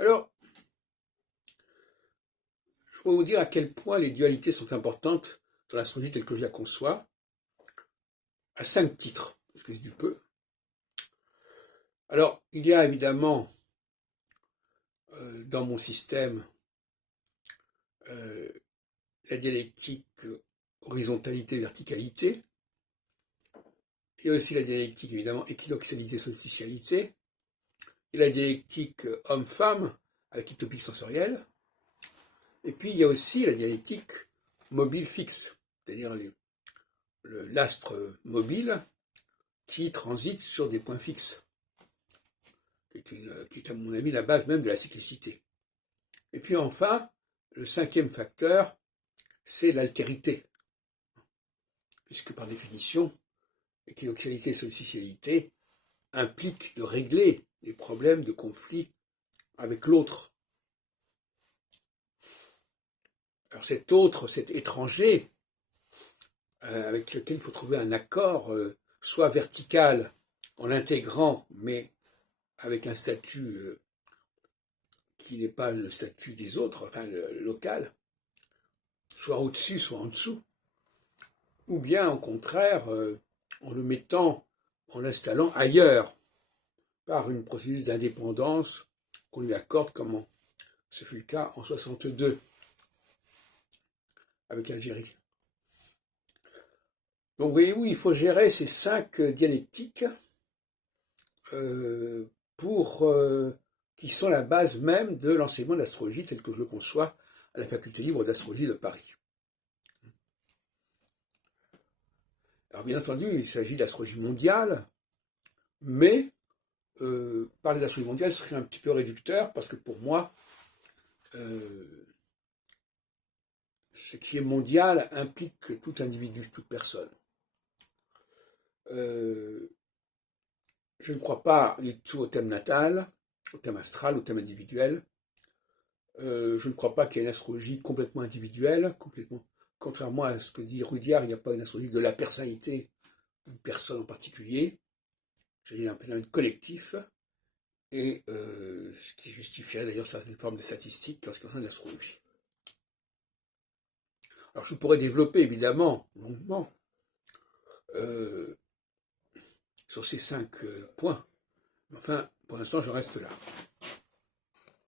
Alors, je voudrais vous dire à quel point les dualités sont importantes dans l'astrologie telle que je la conçois, à 5 titres, parce que c'est du peu. Alors, il y a évidemment dans mon système la dialectique horizontalité-verticalité, et aussi la dialectique évidemment équinoxialité-solstitialité, et la dialectique homme-femme avec l'utopie sensorielle, et puis il y a aussi la dialectique mobile-fixe, c'est-à-dire l'astre mobile qui transite sur des points fixes, qui est à mon avis la base même de la cyclicité. Et puis enfin, le 5e facteur, c'est l'altérité, puisque par définition, l'équinoxialité et solstitialité impliquent de régler les problèmes de conflit avec l'autre. Alors cet autre, cet étranger, avec lequel il faut trouver un accord, soit vertical, en l'intégrant, mais avec un statut qui n'est pas le statut des autres, enfin le local, soit au-dessus, soit en dessous, ou bien au contraire, en le mettant, en l'installant ailleurs, par une procédure d'indépendance qu'on lui accorde, comme ce fut le cas en 62 avec l'Algérie. Donc voyez-vous, il faut gérer ces 5 dialectiques qui sont la base même de l'enseignement de l'astrologie tel que je le conçois à la Faculté libre d'astrologie de Paris. Alors bien entendu, il s'agit d'astrologie mondiale, mais parler d'astrologie mondiale serait un petit peu réducteur parce que pour moi, ce qui est mondial implique tout individu, toute personne. Je ne crois pas du tout au thème natal, au thème astral, au thème individuel. Je ne crois pas qu'il y ait une astrologie complètement individuelle, contrairement à ce que dit Rudyard, il n'y a pas une astrologie de la personnalité d'une personne en particulier. C'est un phénomène collectif, et ce qui justifierait d'ailleurs certaines formes de statistiques en ce qui concerne l'astrologie. Alors je pourrais développer évidemment longuement sur ces 5 points, mais enfin pour l'instant je reste là.